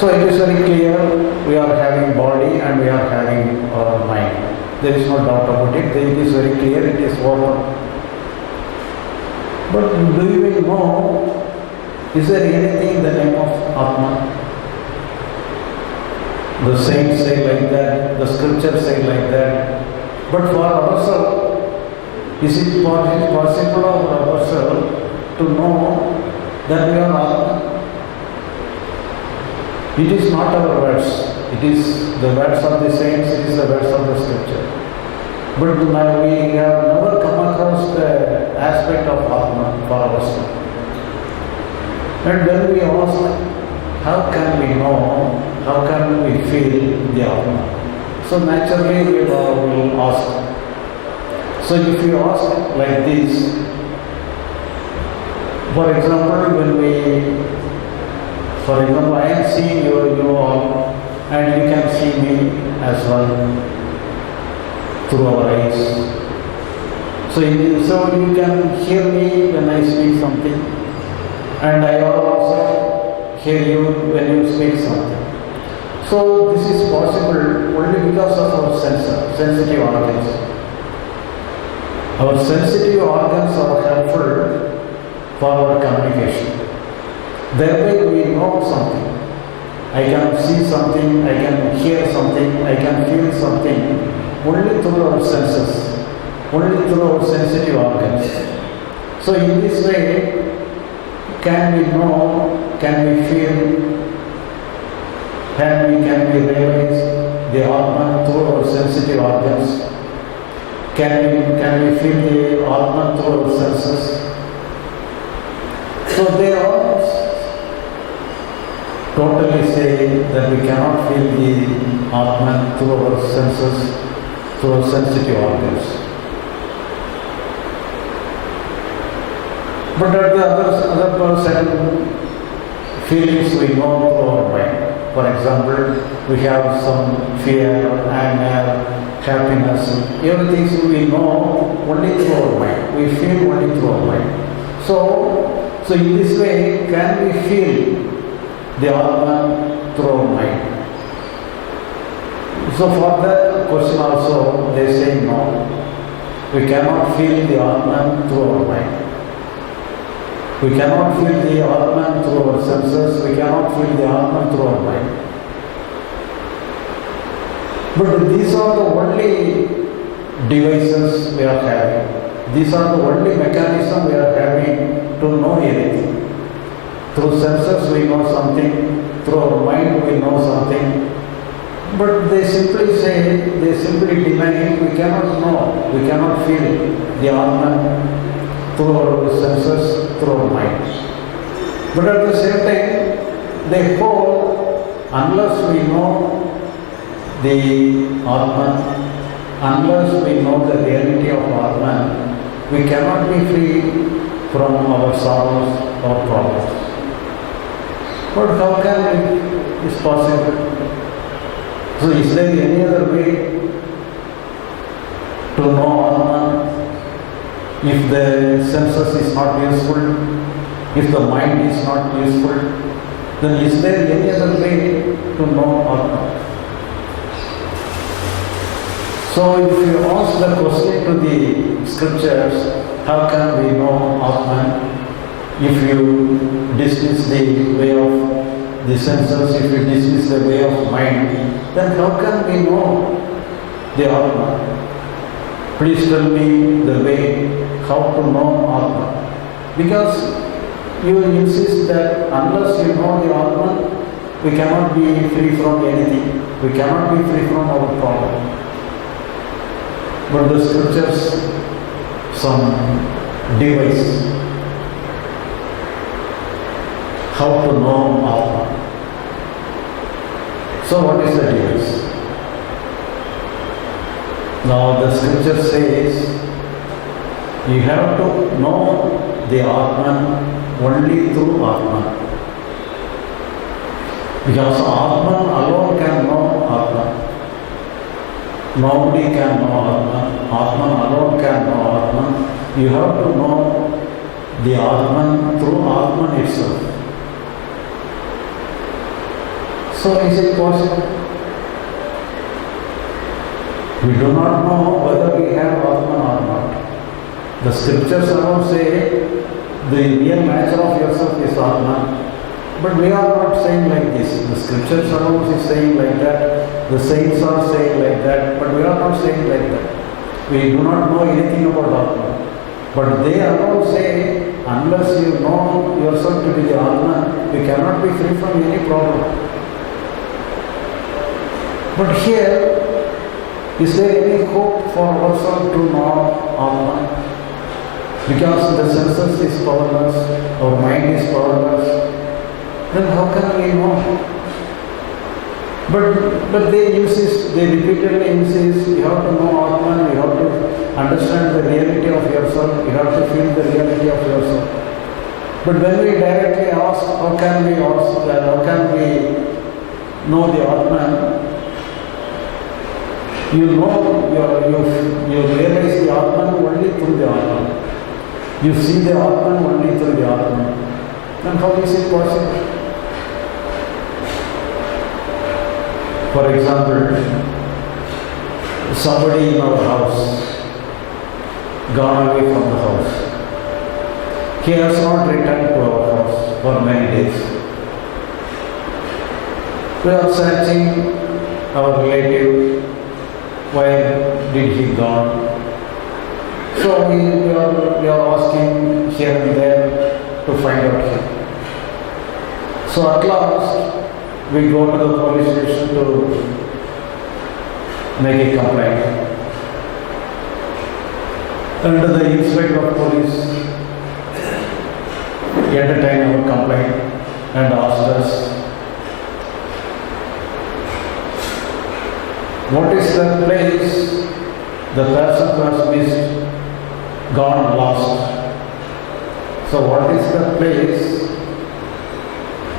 So it is very clear we are having body and we are having our mind. There is no doubt about it. It is very clear, it is open. But do you even know, is there anything in the name of Atma? The saints say like that, the scriptures say like that. But for ourselves, is it possible for ourselves to know that we are Atma? It is not our words. It is the words of the saints, it is the words of the scripture. But now we have never come across the aspect of Atma for ourselves. And when we ask, how can we know, how can we feel the Atma? So naturally we will ask. So if you ask like this, for example, I am seeing you all, and you can see me as well through our eyes. So you can hear me when I speak something, and I also hear you when you speak something. So this is possible only because of our sensitive organs. Our sensitive organs are helpful for our communication. Thereby we know something. I can see something, I can hear something, I can feel something only through our senses, only through our sensitive organs. So in this way, can we know, can we feel, can we realize the Atman through our sensitive organs? Can we feel the Atman through our senses? So they all totally say that we cannot feel the Atman through our senses, through our sensitive organs. But at the other certain feelings we know through our mind. For example, we have some fear, anger, happiness, everything we know only through our mind. We feel only through our mind. So in this way, can we feel the Atman through our mind? So for that question also, they say no. We cannot feel the Atman through our mind. We cannot feel the Atman through our senses. We cannot feel the Atman through our mind. But these are the only devices we are having. These are the only mechanism we are having to know anything. Through senses we know something, through our mind we know something. But they simply say, they simply deny we cannot know, we cannot feel the Atman through our senses, through our mind. But at the same time, they hold, unless we know the Atman, unless we know the reality of Atman, we cannot be free from our sorrows or problems. But how can it is possible? So is there any other way to know Atman if the senses is not useful, if the mind is not useful? Then is there any other way to know Atman? So if you ask the question to the scriptures, how can we know Atman? If you dismiss the way of the senses, if you dismiss the way of mind, then how can we know the Atman? Please tell me the way how to know Atman. Because you insist that unless you know the Atman, we cannot be free from anything. We cannot be free from our problem. But the scriptures, some device, how to know Atman. So what is the device? Now the scripture says, you have to know the Atman only through Atman. Because Atman alone can know Atman. Nobody can know Atman. Atman alone can know Atman. You have to know the Atman through Atman itself. So is it possible? We do not know whether we have Atman or not. The scriptures alone say the real nature of yourself is Atman. But we are not saying like this. The scriptures alone is saying like that. The saints are saying like that. But we are not saying like that. We do not know anything about Atman. But they alone say, unless you know yourself to be the Atman, you cannot be free from any problem. But here, is there any hope for ourselves to know Atman? Because the senses is powerless, our mind is powerless, then how can we know? But they repeatedly insist, you have to know Atman, you have to understand the reality of yourself, you have to feel the reality of yourself. But when we directly ask, how can we know the Atman? You realize the Atman only through the Atman. You see the Atman only through the Atman. Then how is it possible? For example, somebody in our house gone away from the house. He has not returned to our house for many days. We are searching our relative. Why did he gone? So we are asking here and there to find out him. So at last, we go to the police station to make a complaint. And the inspector of police entertained our complaint and asked us, what is the place the person who has missed, gone lost? So what is the place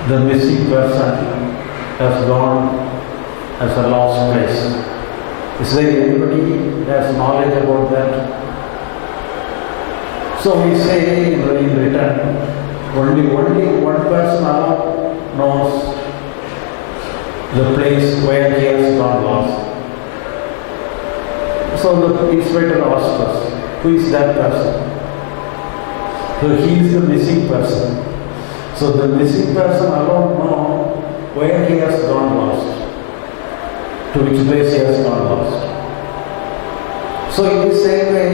the missing person has gone as a lost place? Is there anybody who has knowledge about that? So we say in return, only one person alone knows the place where he has gone lost. So the inspector asked us, who is that person? So he is the missing person. So the missing person alone knows where he has gone lost, to which place he has gone lost. So in the same way,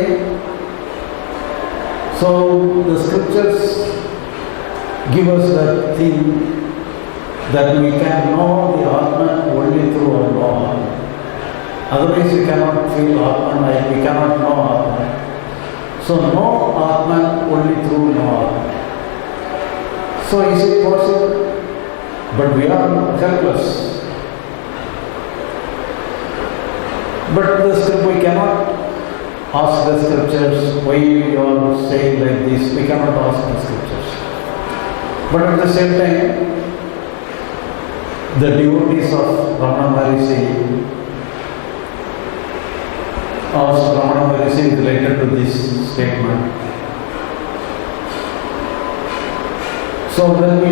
so the scriptures give us that thing that we can know the Atman only through our law. Otherwise we cannot feel Atman, we cannot know Atman. So know Atman only through know Atman. So is it possible? But we are helpless. But we cannot ask the scriptures why you are saying like this. We cannot ask the scriptures. But at the same time, the devotees of Ramana Maharishi asked Ramana Maharishi related to this statement. So when we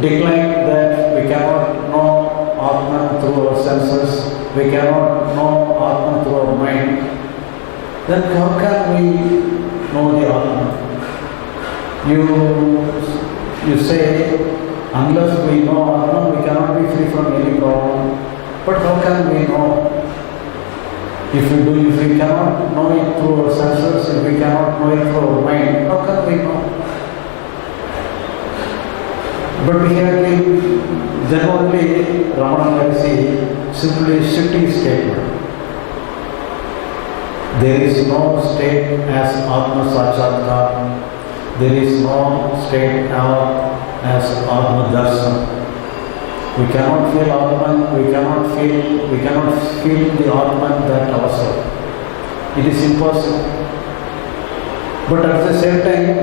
decline that we cannot know Atman through our senses, we cannot know Atman through our mind, then how can we know the Atman? You say, unless we know Atman, we cannot be free from any problem. But how can we know? If we cannot know it through our senses, if we cannot know it through our mind, how can we know? But here, then only Ramana Maharishi simply shifting statement. There is no state as Atma Sakshatkar. There is no state as Atma Darshan. We cannot feel Atman, we cannot feel the Atman that ourselves. It is impossible. But at the same time,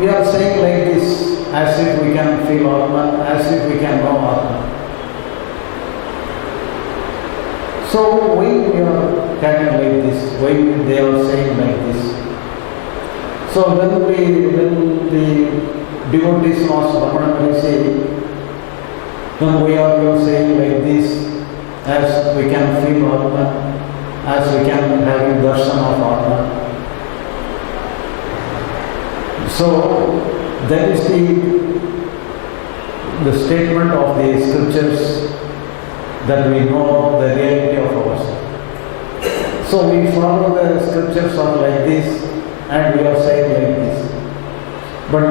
we are saying like this, as if we can feel Atman, as if we can know Atman. So why we are carrying like this? Why they are saying like this? So when the devotees asked Ramana Maharishi, Then we are saying like this, as we can feel Atman, as we can have darshan of Atman. So that is the statement of the scriptures that we know the reality of ourselves. So we follow the scriptures are like this and we are saying like this. But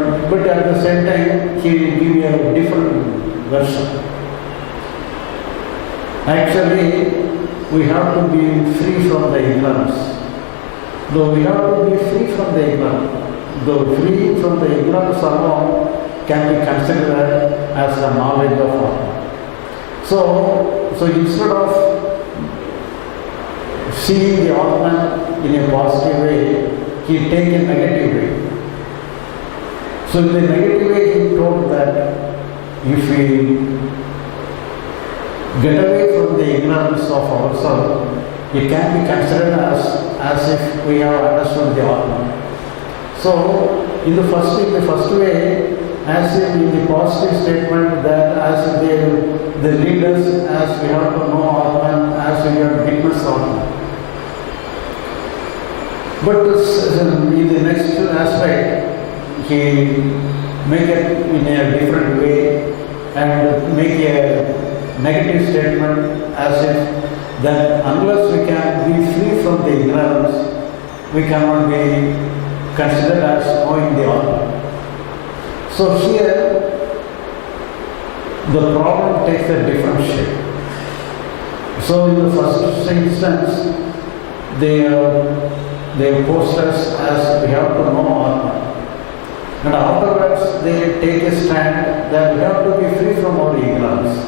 at the same time, he will give you a different version. Actually, we have to be free from the ignorance. Though we have to be free from the ignorance. Though free from the ignorance alone can be considered as the knowledge of Atman. So instead of seeing the Atman in a positive way, he takes a negative way. So in the negative way, he told that if we get away from the ignorance of ourselves, it can be considered as if we have understood the Atman. So in the first way, as in the positive statement that as the leaders, as we have to know Atman, as we have witnessed Atman. But in the next aspect, he make it in a different way and make a negative statement as if that unless we can be free from the ignorance, we cannot be considered as knowing the Atman. So here, the problem takes a different shape. So in the first instance, they post us as we have to know Atman. And afterwards, they take a stand that we have to be free from our ignorance.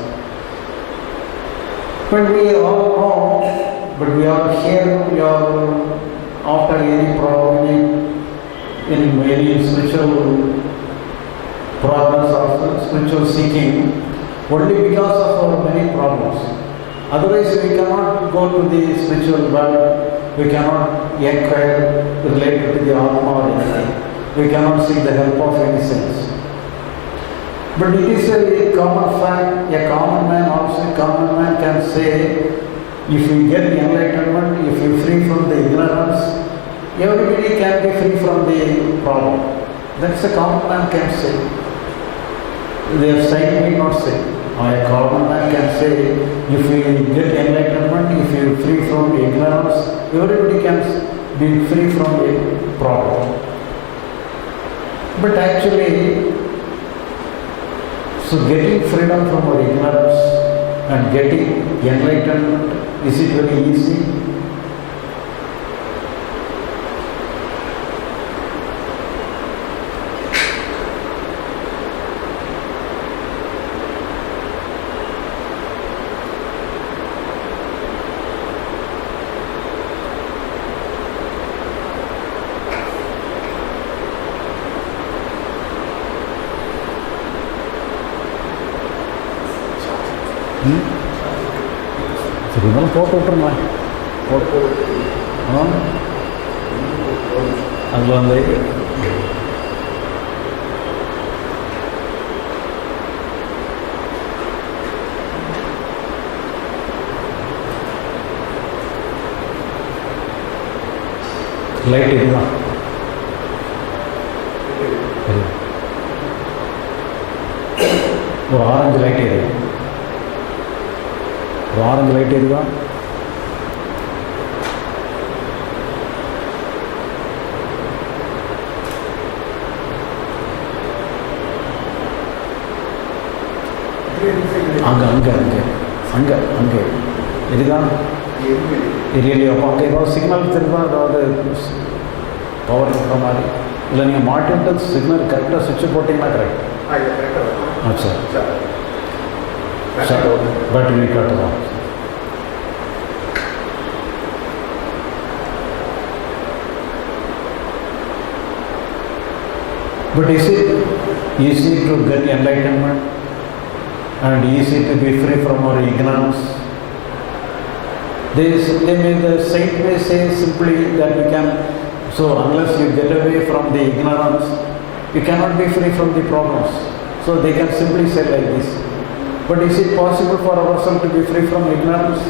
But we all know, but we are here, we are after any problem, any spiritual problems or spiritual seeking, only because of our many problems. Otherwise, we cannot go to the spiritual world, we cannot inquire related to the Atma or anything. We cannot seek the help of any sense. But it is a common fact, a common man can say, if you get enlightenment, if you free from the ignorance, everybody can be free from the problem. That's a common man can say. Their side may not say. A common man can say, if you get enlightenment, if you free from the ignorance, everybody can be free from the problem. But actually, so getting freedom from our ignorance and getting enlightenment, is it very easy? சரி இருந்தாலும் போட்டு விட்டுருமா போட்டு அதில் வந்து light இதுதான் ஒரு orange light எரியுது ஒரு ஆரஞ்சு லைட் எரியுதா அங்கே அங்கே அங்கே அங்கே அங்கே எரிதான் எரியலையோ அப்போ அங்கே ஏதாவது சிக்னல் தெரியுமா ஏதாவது பவர் இருக்கிற மாதிரி இல்லை நீங்கள் மாட்டிட்டு சிக்னல் கரெக்டாக சுவிட்சு போட்டிங்கன்னா கரெக்ட் अच्छा बैटरी कट रहा but is it easy to get enlightenment and easy to be free from our ignorance? They may, the saint may say simply that we can, so unless you get away from the ignorance, you cannot be free from the problems. So they can simply say like this. But is it possible for ourselves to be free from ignorance?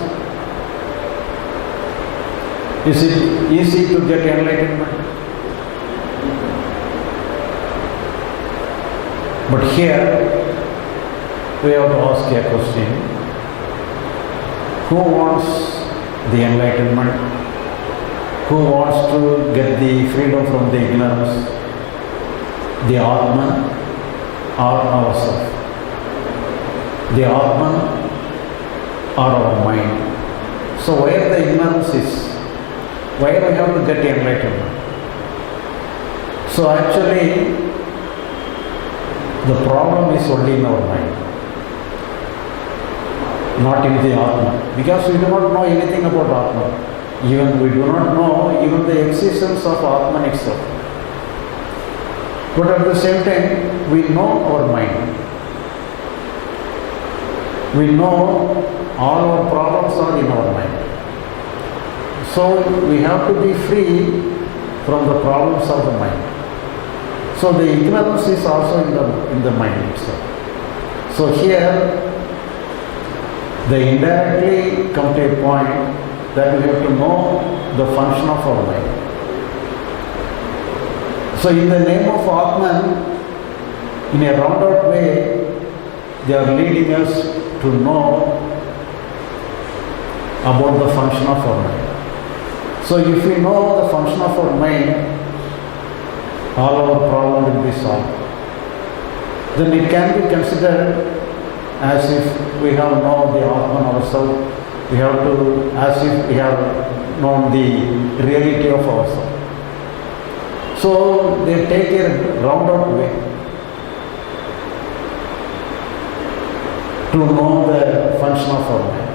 Is it easy to get enlightenment? But here we have to ask a question. Who wants the enlightenment? Who wants to get the freedom from the ignorance? The Atman or ourselves? The Atman or our mind? So where the ignorance is, where we have to get the enlightenment? So actually, the problem is only in our mind, not in the Atman. Because we do not know anything about Atman. Even we do not know even the existence of Atman itself. But at the same time, we know our mind. We know all our problems are in our mind. So we have to be free from the problems of the mind. So the ignorance is also in the mind itself. So here, they indirectly come to a point that we have to know the function of our mind. So in the name of Atman, in a roundabout way, they are leading us to know about the function of our mind. So if we know the function of our mind, all our problem will be solved. Then it can be considered as if we have known the Atman ourselves. We have to, as if we have known the reality of ourselves. So they take a roundabout way to know the function of our mind.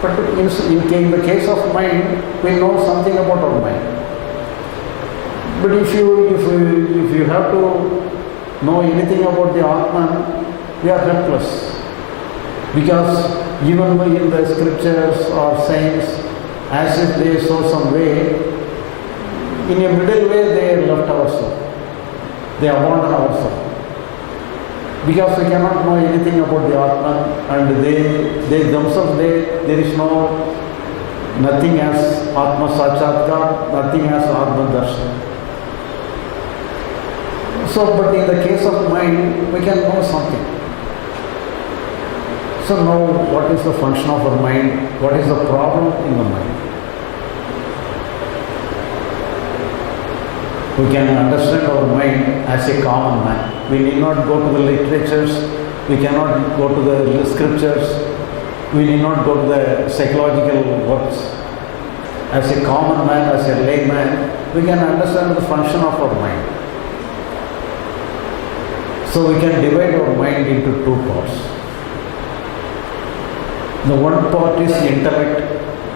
But in the case of mind, we know something about our mind. But if you have to know anything about the Atman, we are helpless. Because even in the scriptures or sayings, as if they show some way, in a middle way they left ourselves. They abandon ourselves. Because we cannot know anything about the Atman, and they themselves, there is nothing as Atma Sakshatkar, nothing as Atma Darshan. So, but in the case of mind, we can know something. So know what is the function of our mind, what is the problem in the mind. We can understand our mind as a common man. We need not go to the literatures, we cannot go to the scriptures, we need not go to the psychological works. As a common man, as a layman, we can understand the function of our mind. So we can divide our mind into two parts. The one part is intellect,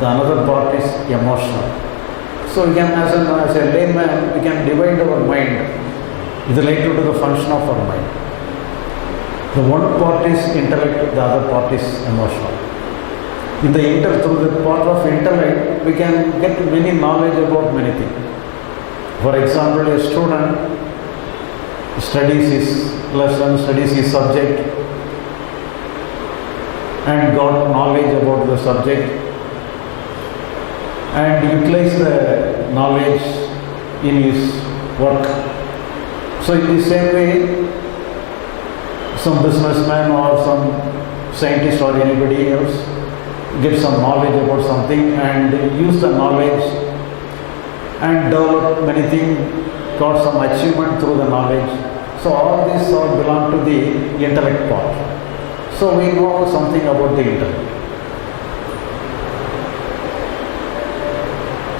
the another part is emotional. So we can, as a layman, we can divide our mind related to the function of our mind. The one part is intellect, the other part is emotional. Through the part of intellect, we can get many knowledge about many things. For example, a student studies his lesson, studies his subject, and got knowledge about the subject, and utilize the knowledge in his work. So in the same way, some businessman or some scientist or anybody else get some knowledge about something and use the knowledge and develop many things, got some achievement through the knowledge. So all these all belong to the intellect part. So we know something about the intellect.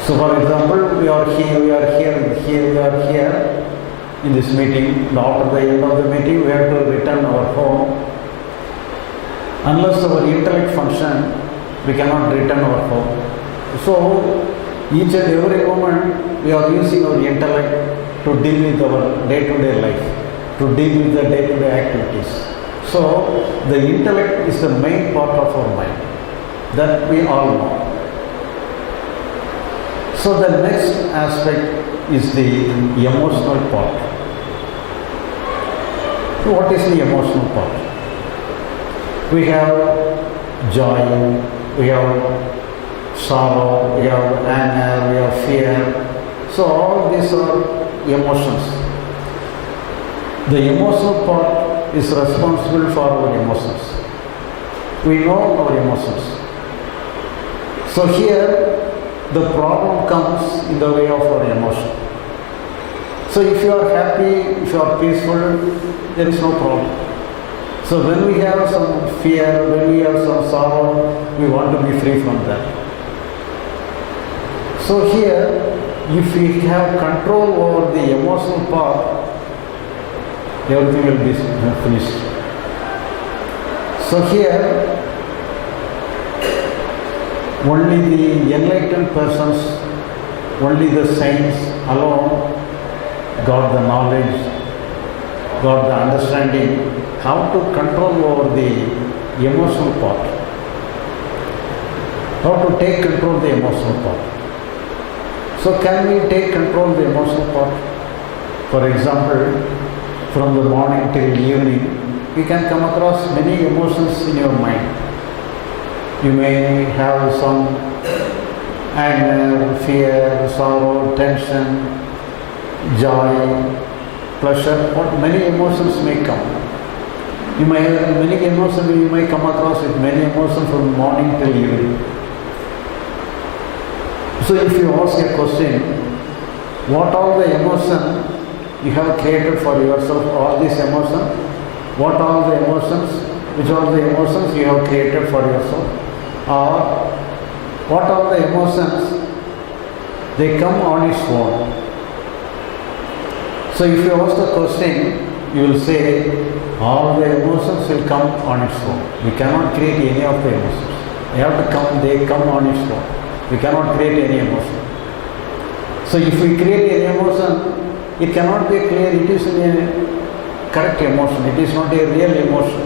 So for example, we are here in this meeting, and after the end of the meeting we have to return our home. Unless our intellect function, we cannot return our home. So each and every moment we are using our intellect to deal with our day-to-day life, to deal with the day-to-day activities. So the intellect is the main part of our mind, that we all know. So the next aspect is the emotional part. What is the emotional part? We have joy, we have sorrow, we have anger, we have fear. So all these are emotions. The emotional part is responsible for our emotions. We know our emotions. So here the problem comes in the way of our emotion. So if you are happy, if you are peaceful, there is no problem. So when we have some fear, when we have some sorrow, we want to be free from that. So here, if we have control over the emotional part, everything will be finished. So here, only the enlightened persons, only the saints alone got the knowledge, got the understanding how to control over the emotional part, how to take control of the emotional part. So can we take control of the emotional part? For example, from the morning till evening, you can come across many emotions in your mind. You may have some anger, fear, sorrow, tension, joy, pleasure, many emotions may come. You may have many emotions, you may come across with many emotions from morning till evening. So if you ask a question, what all the emotion you have created for yourself, all these emotions, what all the emotions, which are the emotions you have created for yourself, or what all the emotions, they come on its own. So if you ask the question, you will say, all the emotions will come on its own. We cannot create any of the emotions. They have to come, they come on its own. We cannot create any emotion. So if we create any emotion, it cannot be clear, it is a correct emotion, it is not a real emotion.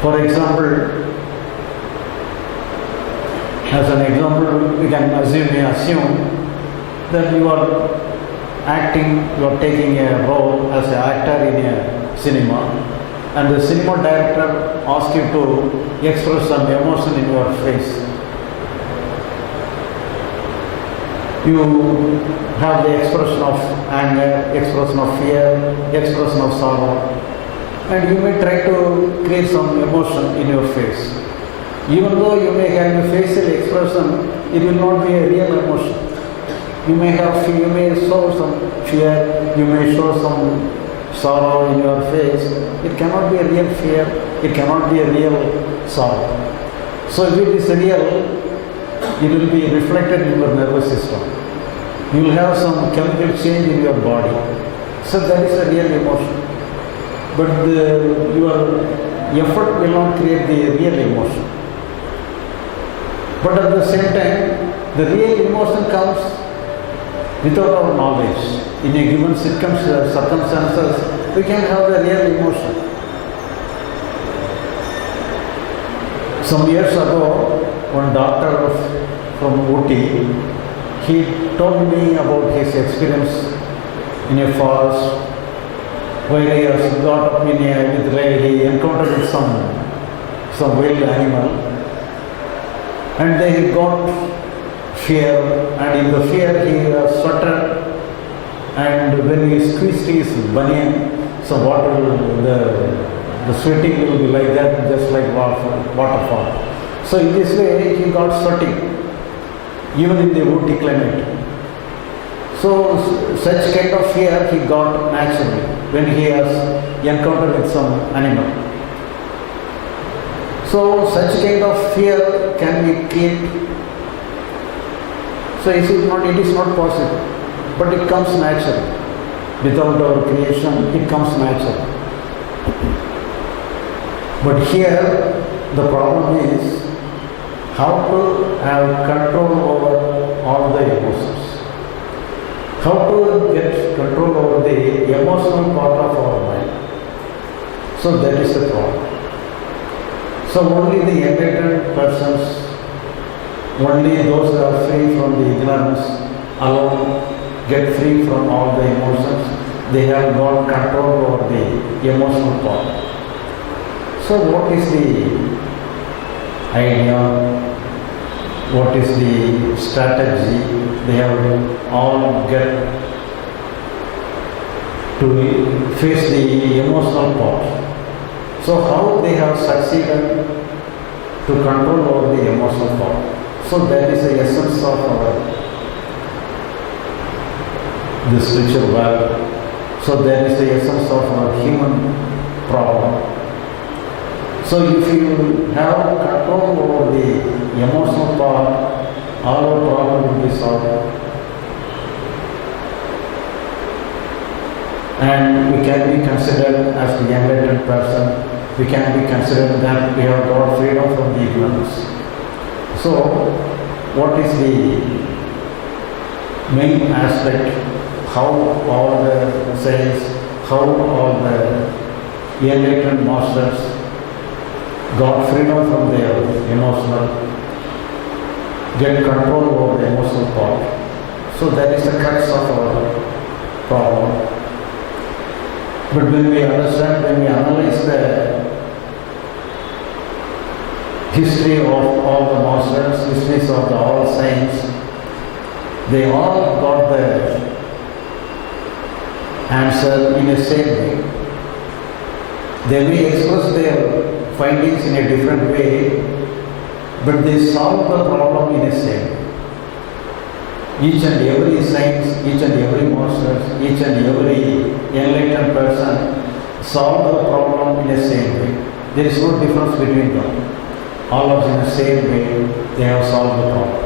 For example, as an example, we can assume that you are acting, you are taking a role as an actor in a cinema, and the cinema director asks you to express some emotion in your face. You have the expression of anger, expression of fear, expression of sorrow, and you may try to create some emotion in your face. Even though you may have a facial expression, it will not be a real emotion. You may have fear, you may show some fear, you may show some sorrow in your face. It cannot be a real fear, it cannot be a real sorrow. So if it is real, it will be reflected in your nervous system. You will have some chemical change in your body. So that is a real emotion. But your effort will not create the real emotion. But at the same time, the real emotion comes without our knowledge. In a given circumstances, we can have the real emotion. Some years ago, one doctor from Ooty, he told me about his experience in a forest where he has got up with he encountered with some wild animal, and then he got fear, and in the fear he sweated, and when he squeezed his bunion, so water the sweating will be like that, just like waterfall. So in this way he got sweating, even in the Ooty climate. So such kind of fear he got naturally when he has encountered with some animal. So such kind of fear can be created. So it is not possible, but it comes naturally. Without our creation, it comes naturally. But here the problem is how to have control over all the emotions. How to get control over the emotional part of our mind. So that is the problem. So only the enlightened persons, only those who are free from the ignorance alone get free from all the emotions. They have got control over the emotional part. So what is the idea? What is the strategy? They have all get to face the emotional part. So how they have succeeded to control over the emotional part. So that is the essence of the spiritual world. So that is the essence of our human problem. So if you have control over the emotional part, all our problem will be solved. And we can be considered as the enlightened person. We can be considered that we have got freedom from the ignorance. So, what is the main aspect? How all the saints, how all the enlightened masters got freedom from their emotional, get control over the emotional part. So that is the crux of our problem. But when we understand, when we analyze the history of all the masters, histories of the all saints, they all got the answer in the same way. They may express their findings in a different way, but they solve the problem in the same way. Each and every saints, each and every master, each and every enlightened person solve the problem in the same way. There is no difference between them. All of them in the same way, they have solved the problem.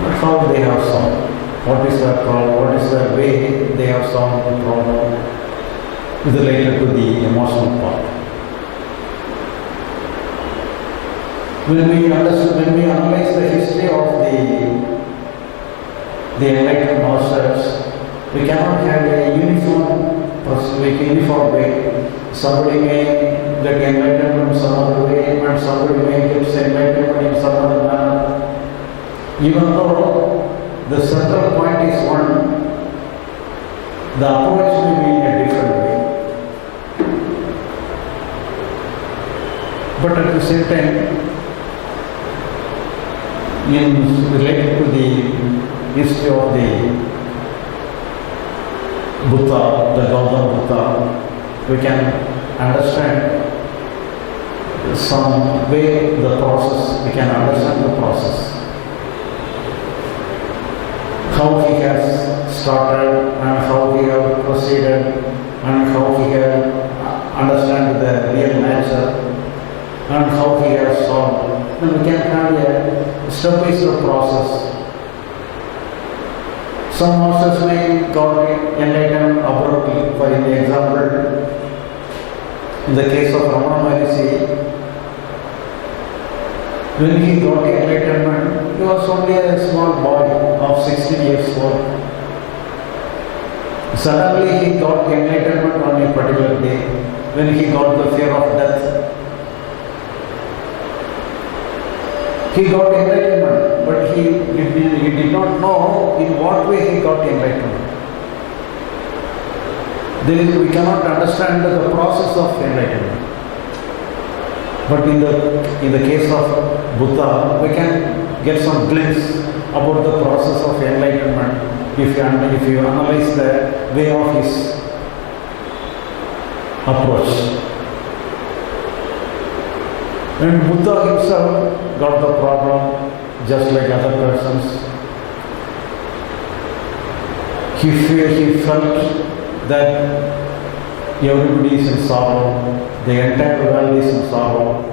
But how they have solved? What is the problem? What is the way they have solved the problem related to the emotional part? When we analyze the history of the enlightened masters, we cannot have a uniform way. Somebody may get enlightenment some other way, and somebody may get enlightenment in some other manner. Even though the central point is one, the approach may be in a different way. But at the same time, in related to the history of the Buddha, the Gautama Buddha, we can understand some way the process, we can understand the process. How he has started and how he has proceeded and how he has understand the real nature and how he has solved. Then we can have a step-by-step process. Some masters may got enlightened abruptly. For example, in the case of Ramana Maharishi, when he got enlightenment, he was only a small boy of 16 years old. Suddenly he got enlightenment on a particular day when he got the fear of death. He got enlightenment, but he did not know in what way he got enlightenment. We cannot understand the process of enlightenment. But in the case of Buddha, we can get some glimpse about the process of enlightenment if you analyze the way of his approach. And Buddha himself got the problem just like other persons. He felt that everybody is in sorrow, the entire world is in sorrow.